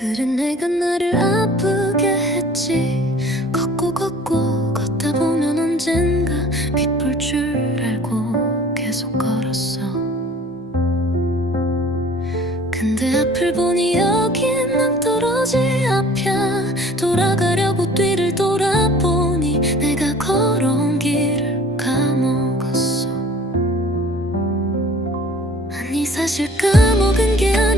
그래 내가 나를 아프게 했지. 걷고 걷고 걷다 보면 언젠가 기쁠 줄 알고 계속 걸었어. 근데 앞을 보니 여긴 낭떠러지 앞이야 돌아가려고 뒤를 돌아보니 내가 걸어온 길을 까먹었어. 아니 사실 까먹은 게 아니야